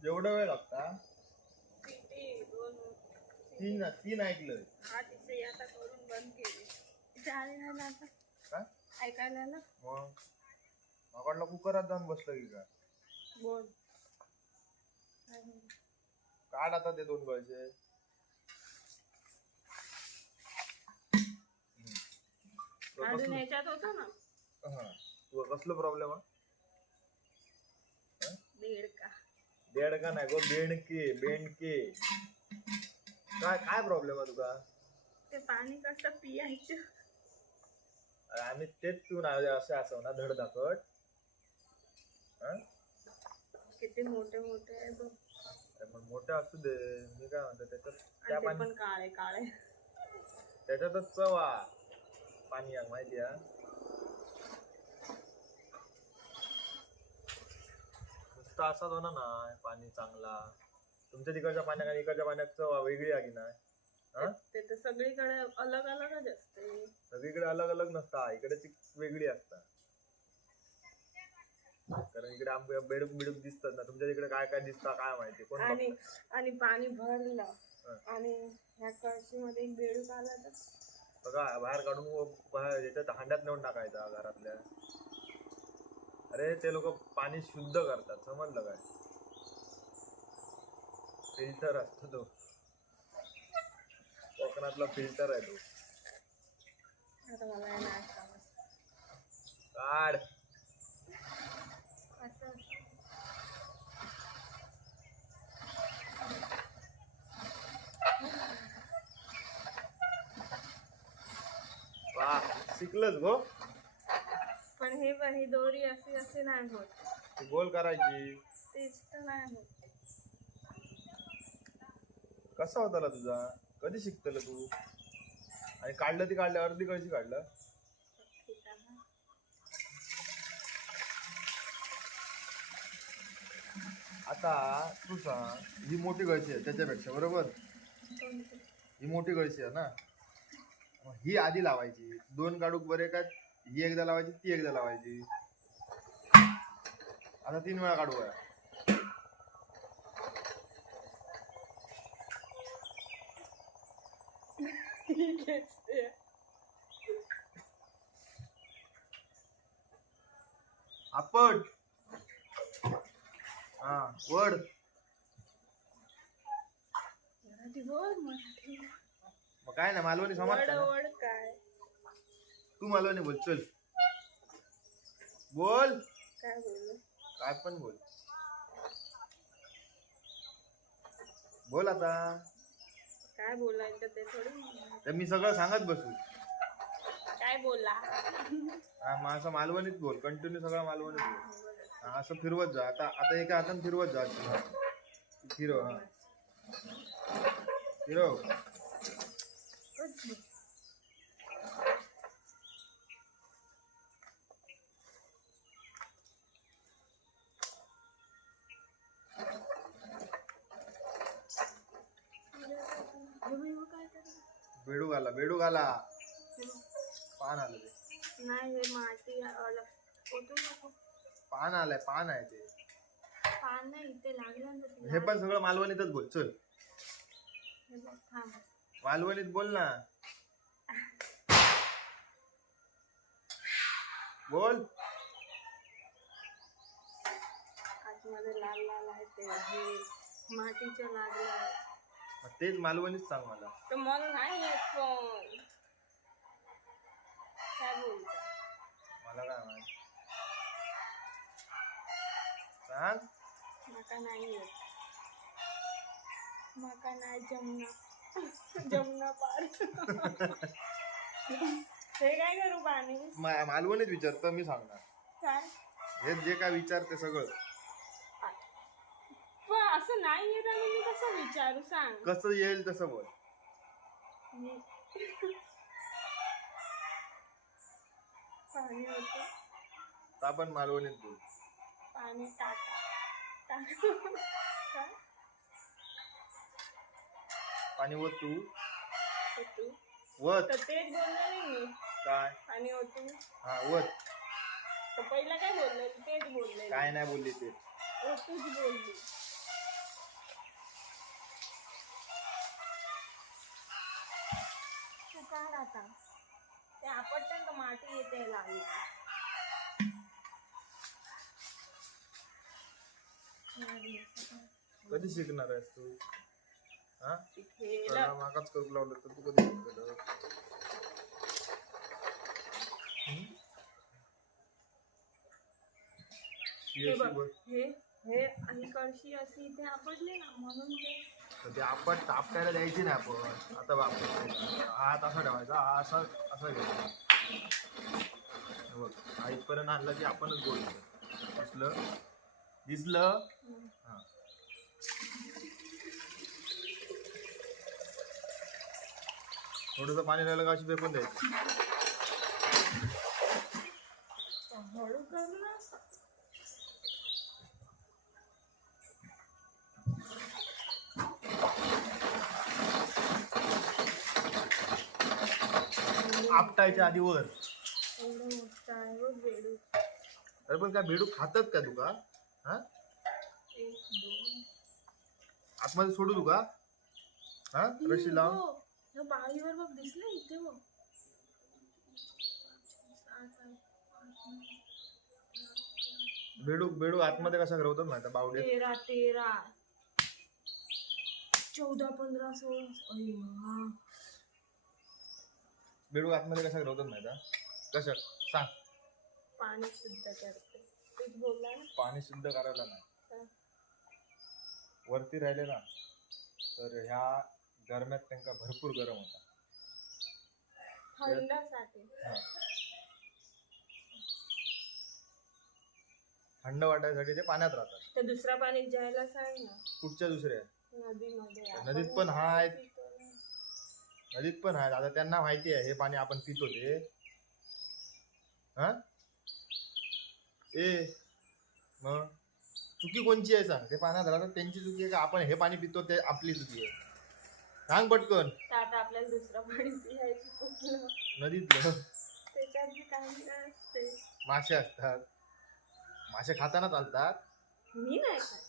एवढा वेळ लागता? किती? दोन तीन तीन ऐकलं हा तिथे आता करून बंद केली ना आता काय? ऐकायला ना. मग? माकडला कुकरात जाऊन बसलं की काय? बोल. काढ आता ते दोन गळचे अजून ह्याच्यात होतो ना? कसलं प्रॉब्लेम हा? दीड का? नाही गो? बेंडके बेंडके काय काय प्रॉब्लेम आहे तुका ते पाणी कसं पियायचं? अरे आम्ही तेच पिऊन आले असे असं ना धड दाखट हं? किती मोठे मोठे आहे बघ. अरे मग मोठे असू दे. मी काय म्हणतो त्याच्यात त्या आणि ते पाणी पण काळे काळे. त्याच्यातच चव आ. पाणी आहे माहिती नुसतं असाच होणार ना पाणी चांगला. तुमच्या तिकडच्या पाण्यात आणि इकडच्या पाण्यात चव वेगळी आहे की नाही? हा? ते तर सगळीकडे अलग अलगच असते. सगळीकडे अलग अलग नसता इकडे वेगळी असता. कारण इकडे आमच्या बेडूक बिडूक दिसतात ना तुमच्या तिकडे काय काय दिसतं काय माहिती? कोण आणि बघतं? आणि पाणी भरलं हं. आणि ह्या कळशीमध्ये एक बेडूक आला तर बघा बाहेर काढून याच्यात हांड्यात नेऊन टाकायचा घरातल्या. अरे ते लोक पाणी शुद्ध करतात समजलं काय? फिल्टर असतो तो. कोकणातला फिल्टर आहे तो. काढ असं असं. वा शिकलच गो. पण हे बघ ही दोरी अशी अशी नाही होत. ती गोल करायची. तेच तर नाही होत. कसा होता तुझा? कधी शिकतल तू? आणि काढलं ती काढलं अर्धी कळशी काढलं? ठीक आहे. आता तू सांग ही मोठी गळशी आहे त्याच्यापेक्षा बरोबर? कोणती? ही मोठी गळशी आहे ना? ही आधी लावायची. दोन काढूक बरे का ही एकदा लावायची ती एकदा लावायची. आता तीन वेळा काढू आहे आपट. हा वड. मराठी बोल मराठी मग काय ना मालवणी समजतं ना? काय? तू मालवणी बोल चल. बोल. काय बोलू? काय पण बोल. बोल आता. काय बोलायचं ते थोडी. तर मी सगळं सांगत बसू. काय बोला हा, मग असं मालवणीत बोल कंटिन्यू सगळं मालवणीत बोल. हा, असं फिरवत जा. आता आता एका हाताने फिरवत जा. फिरव हा. फिरव काय करणार? बेडू घाला. बेडू घाला पान आलं ते. नाही हे माती आलं. नको पान आलंय पान आहे ते. पान नाही इथे लागलं ना ते हे पण सगळं मालवणीतच बोल चल. हे बघ, थांब. मालवणीत बोल ना. बोल. आतमध्ये लाल लाल आहे ते हे मातीचं लागलं. आहे तेच मालवणीत सांग मला. तर मला नाही येत पण काय बोलतो? मला काय माहीत. सांग. माका नाही येत. माका नाही जमना जमना पार हे काय करू पाणी? मा- मालवणीत विचारतं मी सांगणार. काय? हे जे काय विचारते सगळं असं नाही येत आणि मी कसं विचारू सांग? कसं येईल तसं बोल. मी- पाणी होतं. तर आपण मालवणीत बोल. पाणी टाका. पाणी व तू तू वत तर तेच बोलणार आहे मी. काय? आणि होती हा वत तर पहिला काय बोलले? तेच बोलले काय नाही बोलली ते. तूच बोलली. आता. ते आपटतं का माती येते लागली? कधी शिकणार आहेस तू? हा? त्याला मागाच करू लावलं तर तू कधी हे बघ हे हे आणि कळशी अशी इथे आपटली ना म्हणून ते ते आपण तापटायला द्यायची नाही आपण. आता बाप हात असा ठेवायचा. हा असा असा घ्यायचा. बघ हा इथपर्यंत आणला की आपणच बोलतो असलं दिसलं? हा. थोडस पाणी राहिलं का अशी फेकून द्यायची? आपटायच्या आधी वर. अरे पण काय भेडू खातात का तुका हा? आतमध्ये सोडू तुका हा? रशी लाव. बाईवर बघ दिसले इथे बघ सात, बेडूक बेडूक आतमध्ये कसा रवतात माहिती बावडे तेरा तेरा. चौदा पंधरा सोळा. बेडूक आतमध्ये कसा रवतात माहिती कशा सांग. पाणी शुद्ध करते. तूच बोलला ना. पाणी शुद्ध करायला नाही. वरती राहिले ना तर ह्या गरम्यात त्यांना भरपूर गरम होता. थंडासाठी हा. थंड वाटायसाठी ते पाण्यात राहतात. तर दुसरा पाणी जायला सांग ना. कुठच्या दुसऱ्या. नदीमध्ये. नदीत पण. पितो ना. नदीत पण आहेत. आता त्यांना माहिती आहे हे पाणी आपण पितो ते. हा? ए मग चुकी कोणची आहे सांग? ते पाण्यात राहतात त्यांची चुकी आहे का? आपण हे पाणी पितो ते आपली चुकी आहे. सांग पटकन. तर आता आपल्याला दुसरं पाणी पियायचं कुठलं? नदीतलं. त्याच्यात बी काही नसते. मासे असतात. मासे खाताना चालतात. मी नाही खात.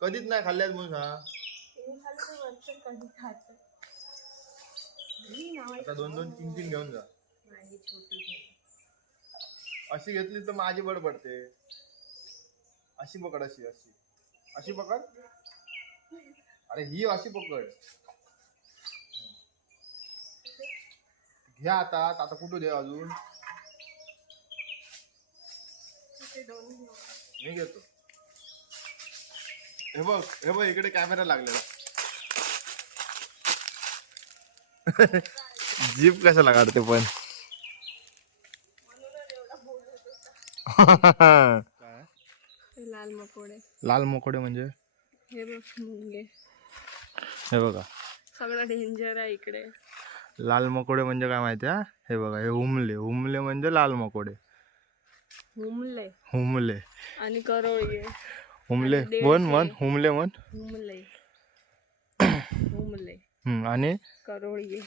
कधीच नाही खाल्ल्यात म्हणून तर वरचं कधी नावाची आता दोन दोन तीन तीन घेऊन जा. माझी छोटी बहीण. अशी घेतली तर माझी बड पडते. अशी पकड अशी अशी. अशी पकड? अरे ही अशी पकड. घ्या आता आता कुठं दे अजून. मी घेतो. हे बघ हे बघ इकडे कॅमेरा लागलेला. जीप कशाला काढते पण? लाल मकोडे. लाल मोकोडे म्हणजे? हे बघ मुंगे. हे बघा. सगळं डेंजर आहे इकडे. लाल मकोडे म्हणजे काय माहिती आहे हे बघा हे हुमले. हुमले म्हणजे लाल मकोडे. हुमले. हुमले. आणि करोळगे हुमले. वन वन हुमले वन हुमले. हुमले. हम्म, आणि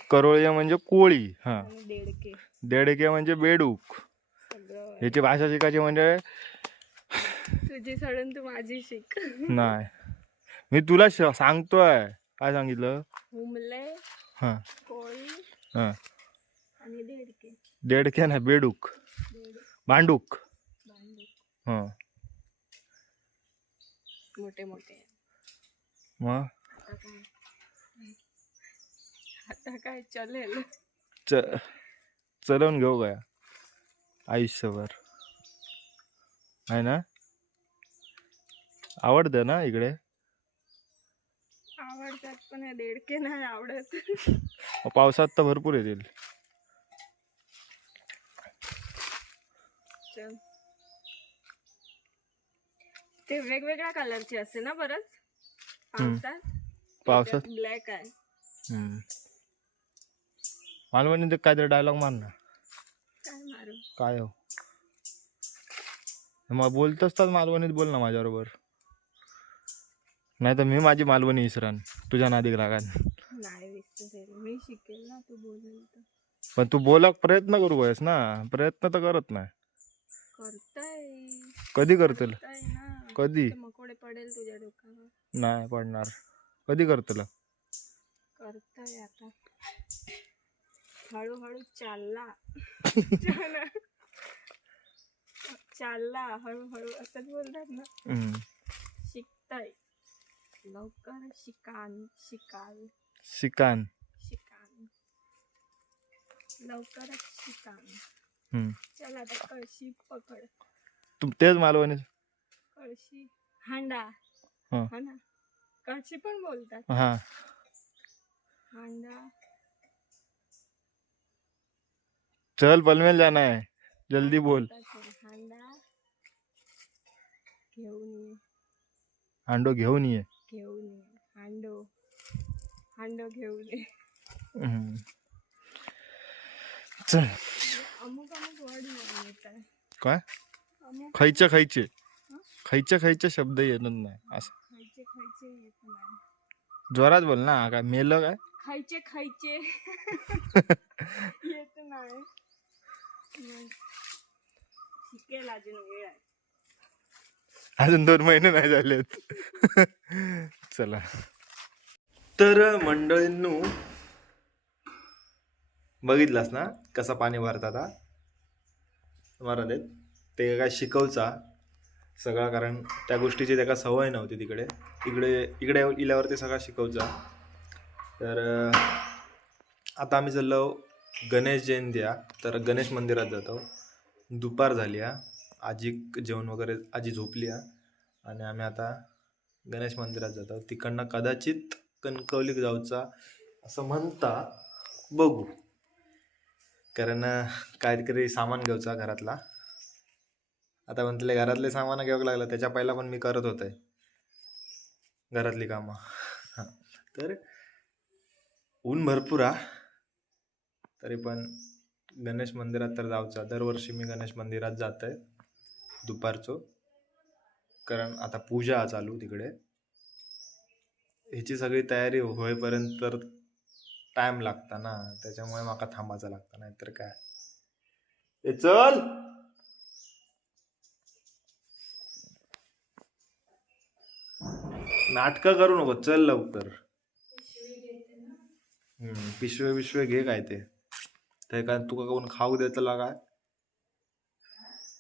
करोळे. म्हणजे कोळी हा. आणि देडके. देडके म्हणजे बेडूक. सगळं. याची भाषा शिकायची म्हणजे तुझी सोडून तू माझी शिक. नाही. मी तुला श- सांगतोय. काय सांगितलं? हुमले हा. कोळी हा. आणि देडके. देडके ना बेडूक. देड भांडूक. हा. मोठे मोठे. मग? आता काय चलेल? च चलवून घेऊ काय आयुष्यभर. आहे ना? आवडतं ना इकडे? आवडतात पण हे देडके नाही आवडत. पावसात तर भरपूर येतील. चल. ते वेगवेगळ्या कलरचे असते ना परत? पावसात? पावसात? ब्लॅक आहे. हम्म. मालवणी ते काहीतरी डायलॉग मार ना काय मारू? काय हो? मग बोलत असतात मालवणीत बोल ना माझ्याबरोबर. नाही तर मी माझी मालवणी इसरान तुझ्या नादी रागान. नाही विसरेल मी शिकेल ना तू बोलेल तर. पण तू बोलाक प्रयत्न करू आहेस ना प्रयत्न तर करत नाही. करताय. कधी करतील? करताय ना. कधी? ते मकोडे पडेल तुझ्या डोक्यावर. नाही पडणार. कधी करतील? करताय आता. हळूहळू चालला. चालला हळूहळू असंच बोलतात ना. शिकताय. लवकर शिकान शिकाल. शिकान. शिकान. लवकरच शिकान. चल आता कळशी पकड. तू तेच मालवणी कळशी. हांडा. हा. हा ना? कळशी पण बोलतात. हा. हांडा. चल पलमेल जाना है। जल्दी बोल। बोलतात हांडा घेऊन ये हांडो घेऊन ये घेऊन ये हांडो हांडो घेऊन ये हम्म. चल। अमुक अमुक वर्ड नाही येत आहे काय? अमुक खायचे खायचे खायचे खायचे शब्द येत नाही असं खायचे खायचे येत नाही जोरात बोल ना काय मेलं काय खायचे खायचे येत नाही मग शिकेल अजून वेळ आहे. अजून दोन महिने नाही झालेत. चला. तर मंडळींनू बघितलास ना कसा पाणी भरतात हा मारत आहेत. ते काय शिकवचा. सगळा कारण त्या गोष्टीची त्याला सवय नव्हती तिकडे. इकडे इकडे इल्यावर ते सगळा शिकवचा. तर आता आम्ही चाललो गणेश जयंती आहे, तर गणेश मंदिरात जातो. दुपार झाली हा. आजी जेवण वगैरे आजी झोपली हा. आणि आम्ही आता गणेश मंदिरात जातो. तिकडनं कदाचित कणकवलीक जाऊचा असं म्हणता बघू. कारण काहीतरी सामान घ्यायचा घरातला. आता म्हणतले घरातले सामान घ्यावं लागलं. त्याच्या पहिला पण मी करत होते. घरातली कामं. तर ऊन भरपूर हा. तरी पण गणेश मंदिरात तर जाऊचा. दरवर्षी मी गणेश मंदिरात जात आहे दुपारचो. कारण आता पूजा चालू तिकडे. ह्याची सगळी तयारी होईपर्यंत तर टाइम लागता ना. त्याच्यामुळे माका थांबायचं लागतं नाहीतर काय? ए चल! नाटक करू नको चल लवकर. पिशवे बिशवे घे काय ते. ते काय तुका कोण खाऊ देतला काय?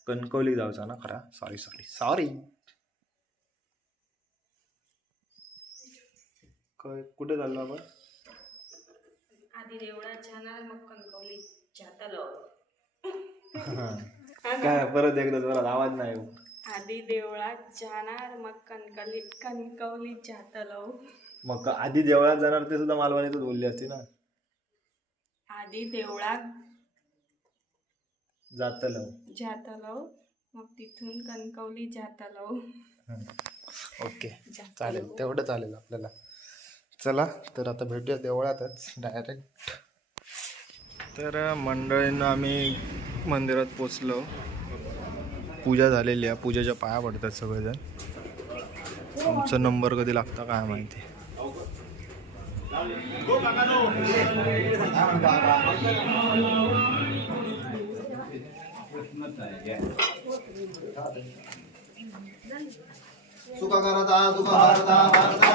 कणकवली जाऊचा ना खरा. सॉरी सॉरी सॉरी कुठे चाललो आपण? आधी देवळात जाणार मग कणकवली जातालो काय परत एकदा जोरात आवाज नाही. आधी देवळात जाणार मग कणकवली कणकवली जातलो मग आधी देवळात जाणार ते सुद्धा मालवणीतच बोलली असती ना. आधी देवळात जातलं जातलो मग तिथून कणकवली जातलो ओके. चालेल. तेवढं चालेल आपल्याला. चला तर आता भेटूया देवळातच डायरेक्ट तर मंडळींना आम्ही मंदिरात पोचलो. पूजा झालेली आहे. पूजेच्या पाया पडतात सगळेजण. आमचा नंबर कधी लागता काय माहिती? सुख करता दुःख हरता भरता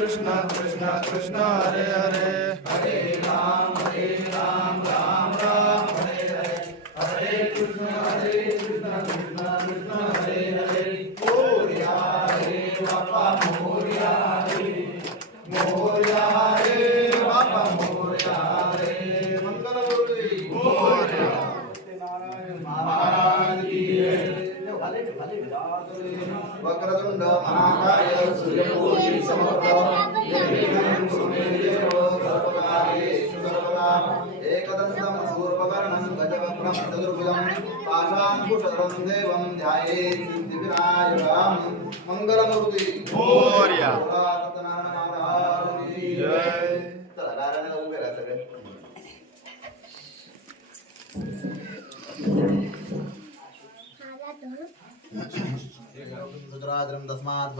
Krishna Krishna Krishna Hare Hare. Hare Ram Hare Ram. परम ध्यायेत् सिद्धिविनायकां मङ्गलमूर्ति मोर्या रुद्राद्रं तस्मात्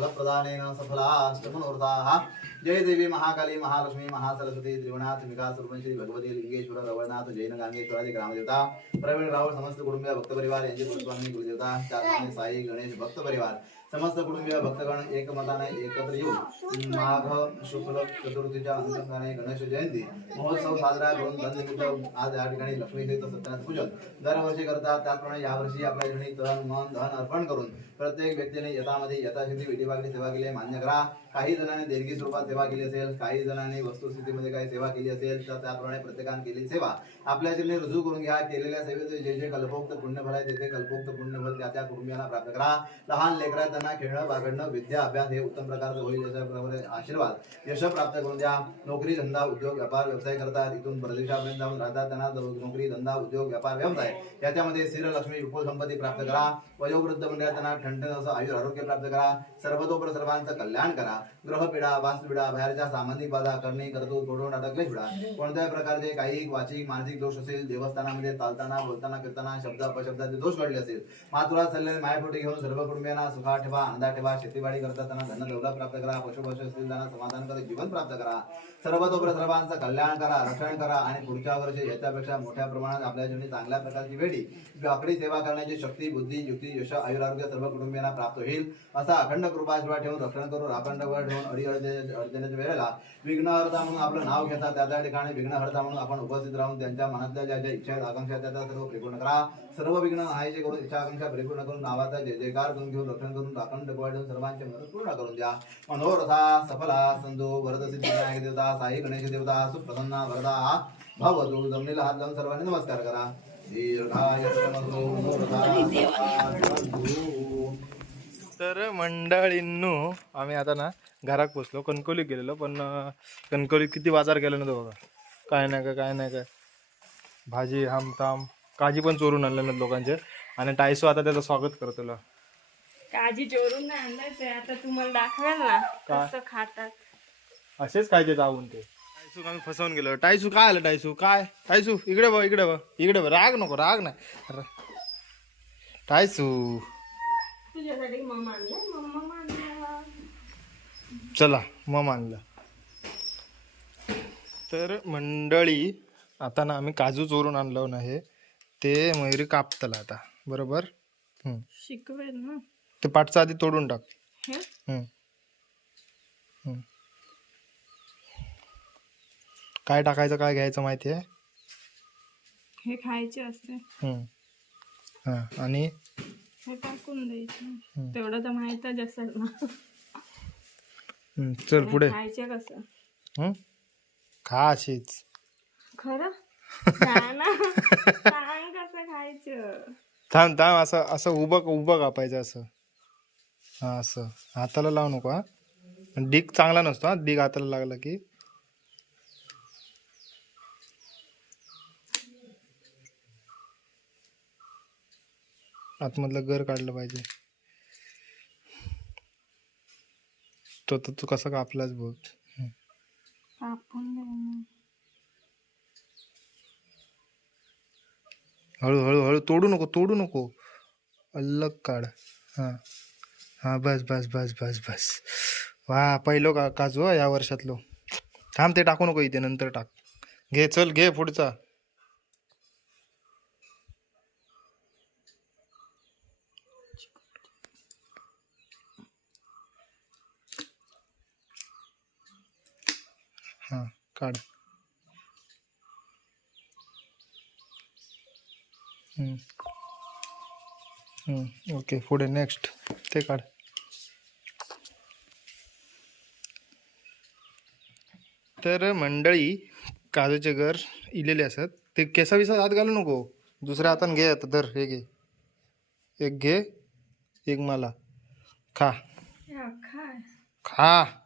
जय देवी महाकाली महालक्ष्मी महासरस्वती त्रिवनाथ विकास श्री भगवती लिंगेश्वर रवळनाथ जैन गांगेश्वराजी ग्रामदेवता प्रवीण राहुल समस्त कुटुंबीय भक्त परिवार यांचे कुलस्वामी गुरुदेवता चारस्वामी साई गणेश भक्त परिवार समस्त कुटुंबीय भक्तगण एकमताने एकत्र येऊन माघ शुक्ल चतुर्थीच्या अनुषंगाने गणेश जयंती महोत्सव साजरा करून धन्यपूजन आज या ठिकाणी लक्ष्मीदेवीचं सत्यनाथ पूजन. दरवर्षी करतात. त्याचप्रमाणे यावर्षी आपल्या ठिकाणी तन मन धन अर्पण करून प्रत्येक व्यक्तीने यथामध्ये यथाशक्ती विधिवागली सेवा केली मान्य करा. काही जणांनी देणगी स्वरूपात सेवा केली असेल काही जणांनी वस्तुस्थितीमध्ये काही सेवा केली असेल तर त्याप्रमाणे प्रत्येकाने केली सेवा. आपल्या ठिकाणी रुजू करून घ्या केलेल्या सेवेचे जे जे कल्पोक्त पुण्यफल आहे ते कल्पोक्त पुण्य भर त्या त्या कुटुंबियांना प्राप्त करा. लहान लेकरा त्यांना खेळणं बागडणं विद्या अभ्यास हे उत्तम प्रकारचं होईल याच्याप्रमाणे आशीर्वाद यश प्राप्त करून द्या. नोकरी धंदा उद्योग व्यापार व्यवसाय करतात इथून परदेशापर्यंत जाऊन राहतात त्यांना नोकरी धंदा उद्योग व्यापार व्यवसाय. याच्यामध्ये स्थिरलक्ष्मी विपुल संपत्ती प्राप्त करा. वयोवृद्ध मंडळात त्यांना ठणठण असं आयुर आरोग्य प्राप्त करा. सर्वतोपर सर्वांचं कल्याण करा. ग्रहपीडा वास्तुपीडा बाहेरच्या सामाजिक बाधा करणे करतो तोडून अडकले पिडा कोणत्याही प्रकारचे काही वाचिक मानसिक दोष असेल देवस्थानामध्ये चालताना बोलताना फिरताना शब्द अपशब्दाचे दोष घडले असेल. मातुरात सल्ल्याने मायपोटी घेऊन सर्व कुटुंबियांना सुखा ठेवा आनंदा ठेवा शेतीवाडी करता त्यांना धन दौलत प्राप्त करा पशुपक्षी असतील त्यांना समाधानकारक जीवन प्राप्त करा. सर्वतोपर सर्वांचं कल्याण करा रक्षण करा आणि पुढच्या वर्षी याच्यापेक्षा मोठ्या प्रमाणात आपल्या जीवनी चांगल्या प्रकारची वेळी आकडी सेवा करण्याची शक्ती बुद्धी युक्ती यश आयुरारोग्य सर्व कुटुंबियांना प्राप्त होईल. असा अखंड कृपाशिवा ठेवून रक्षण करून अखंडवर ठेवून अडी अडचणीच्या वेळेला विघ्नहर्ता म्हणून आपलं नाव घेता त्या त्या ठिकाणी विघ्नहर्ता म्हणून आपण उपस्थित राहून त्यांच्या मनातल्या ज्या ज्या इच्छा आकांक्षा त्या त्या सर्व परिपूर्ण करा. सर्व विघ्न नाहीचे करून इच्छा आकांक्षा परिपूर्ण करून नावाचा जय जयकार करून घेऊन रक्षण करून अखंड गोळा सर्वांचे मदत पूर्ण करून द्या. मनोरथा सफला संतो वरद सिद्धी देवता साई गणेश देवता सुप्रसन्ना वरदा भवतु जमिनीला हात लावून सर्वांनी नमस्कार करा. तर मंडळींनो आम्ही आता ना घरात पोचलो कणकोलीत गेलेलो पण अं, कणकोलीत किती बाजार केला ना तो बघा. काय नाही काय काय नाही काय. भाजी हम ताम काजी पण चोरून आणले ना लोकांचे. आणि टायसो आता त्याचं स्वागत करतो तुला काजी चोरून नाही आणलंय ते आता तुम्हाला दाखवेल ना काय? कसं खातात. असेच खायचे चावून ते. टायसू आम्ही फसवून गेलो. टायसू काय आलं टायसू काय? टायसू इकडे बघ इकडे बघ इकडे बघ. राग नको राग नाही. टायसू तुझ्यासाठी मम्मा आणलं चला मग मानलं. तर मंडळी आता ना आम्ही काजू चोरून आणलो ना हे ते मयुरी कापतला आता बरोबर. शिकवेल ना. ते पाठचं आधी तोडून टाक. हे? हम्म. हम्म. काय टाकायचं काय घ्यायचं माहिती आहे? हे खायचे असते. हम्म. हा आणि? हे टाकून द्यायचं. तेवढं तर माहीतच असेल ना हम्म, चल पुढे. खायचे कसं? हम्म? खा अशीच. खरं? सांग ना. सांग कसं खायचं? थांब थांब असं असं उभं उभं कापायचं असं. हा असं. हाताला लावू नको हा. डीक चांगला नसतो हा. डीक हाताला लागला की. आतमधलं गर काढलं पाहिजे. तो तर तू कसा कापलाच बघ. कापून दे ना. हळू हळू हळू तोडू नको तोडू नको. अलग काढ. हां. हां बस बस बस बस बस. वा पहिलो का काजू हा या वर्षातलो. थांब ते टाकू नको इथे नंतर टाक. घे चल घे पुढचा हां काढ ओके पुढे नेक्स्ट ते काढ. तर मंडळी काजूचे घर इलेले असतात. ते केसा विसा हात घालू नको. दुसऱ्या हाताने घे आता धर हे घे. एक घे एक मला. खा. खा.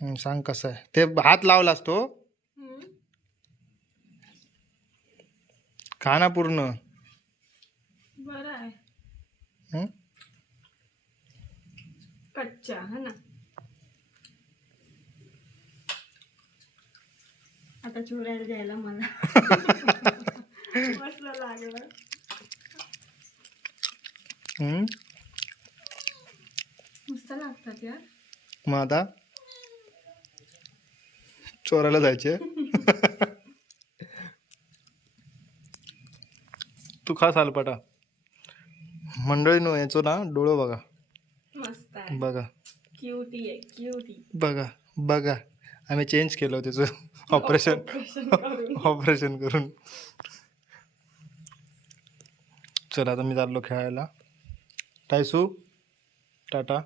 हम्म, सांग कसं आहे. ते हात लावलास तो. हम्म. खा ना पूर्ण. बरं आहे. हं? कच्चा हा ना? आता चोरायला जायला मला. मस्त लागलं? मस्त लागतात यार. मग आता? चोरायला जायचे. तू खा सालपाटा मंडळी नो याचं ना डोळं बघा. मस्त आहे. बघा. क्युटी आहे क्युटी बघा बघा. आम्ही चेंज केलं त्याचं. ऑपरेशन ऑपरेशन करून. ऑपरेशन करून. चला आता मी चाललो खेळायला. टायसू टाटा